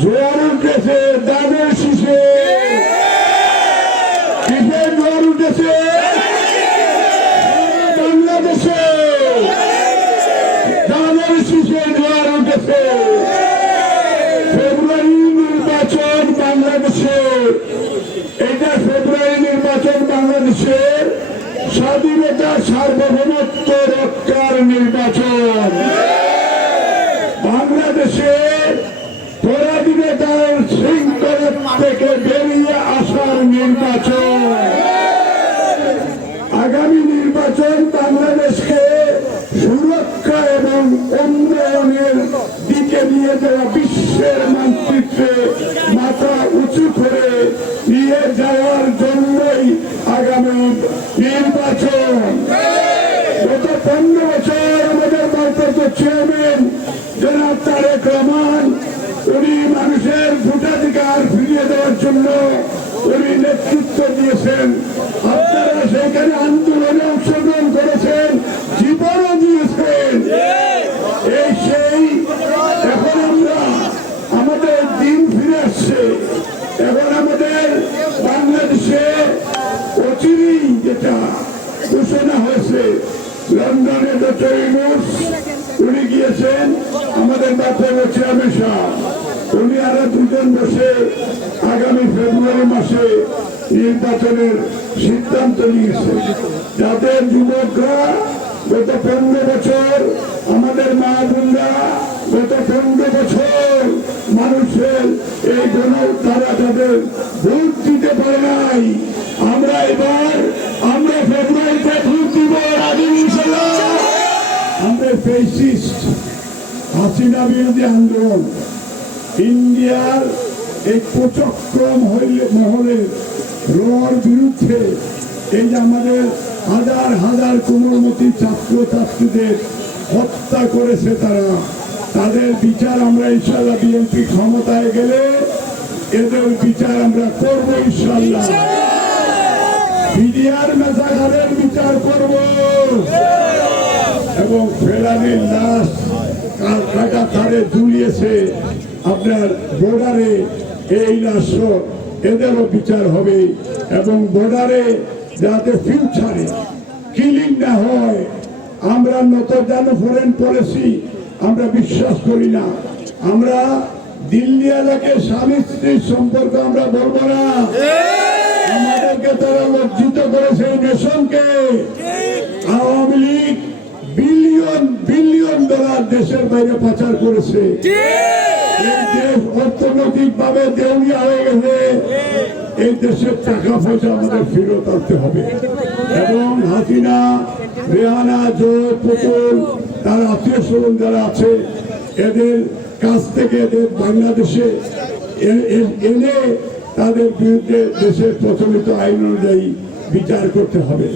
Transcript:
জোয়ার উঠেছে দানের শীষে কিসের জোয়ার উঠেছে? বাংলাদেশে। দানের শীষে জোয়ার উঠেছে। ফেব্রুয়ারি নির্বাচন বাংলাদেশে। এটা ফেব্রুয়ারি নির্বাচন বাংলাদেশে স্বাধীনতা, সার্বভৌমত্ব রক্ষার নির্বাচন। বাংলাদেশে নির্বাচন বাংলাদেশকে সুরক্ষা এবং উন্নয়নের দিকে নিয়ে যাওয়া বিশ্বের মানচিত্রে মাথা উঁচু করে নিয়ে যাওয়ার জন্যই আগামী নির্বাচন। গত পনেরো বছর আমাদের ভারপ্রাপ্ত চেয়ারম্যান জনাব তারেক রহমান, উনি মানুষের ভোটাধিকার ফিরিয়ে দেওয়ার জন্য উনি নেতৃত্ব দিয়েছেন। আপনারা সেখানে আন্দোলনে ঘোষণা হয়েছে। লন্ডনে ডক্টর ইউনুস উনি গিয়েছেন আমাদের বাচ্চার চেয়ারম্যান সাহেব। উনি আরও দুজন বসে আগামী ফেব্রুয়ারি মাসে নির্বাচনের সিদ্ধান্ত নিয়েছে যাদের যুবকরা গত পনেরো বছর, আমাদের মা বোনরা গত পনেরো বছর মানুষের এই গণ তারা তাদের ভোট দিতে পারে নাই। আমরা এবার ফেসিস্ট হাসিনা বিরোধী আন্দোলন। ইন্ডিয়ার এই কুচক্রম হইলে মহলের রোয়ার বিরুদ্ধে এই যে আমাদের হাজার হাজার কোমলমতি ছাত্র ছাত্রীদের হত্যা করেছে তারা তাদের বিচার আমরা ইনশাল্লাহ বিএনপি ক্ষমতায় গেলে এদের বিচার আমরা করব ইনশাল্লাহ বিডিআর মেজাগারের বিচার করব। এবং ফেরানির লাশ কাটা তারে ঝুলিয়েছে আপনার বর্ডারে এই লাশ এদেরও বিচার হবে এবং বর্ডারে যাতে ফিউচারে কিলিং না হয় আমরা নতজানো ফরেন পলিসি আমরা বিশ্বাস করি না। আমরা দিল্লি এলাকায় স্বামী স্ত্রীর সম্পর্ক আমরা বলব না। আমাদেরকে তারা লজ্জিত করেছে নেশনকে বিলিয়ন ডলার দেশের বাইরে পাচার করেছে। দেশ অর্থনৈতিক ভাবে দেউলিয়া হয়ে গেছে। এই দেশের টাকা পয়সা আমাদের ফেরত আনতে হবে। এবং হাসিনা রেহানা জয় পুতুল তার আত্মীয় স্বজন যারা আছে এদের কাছ থেকে এদের বাংলাদেশে এনে তাদের বিরুদ্ধে দেশের প্রচলিত আইন অনুযায়ী বিচার করতে হবে।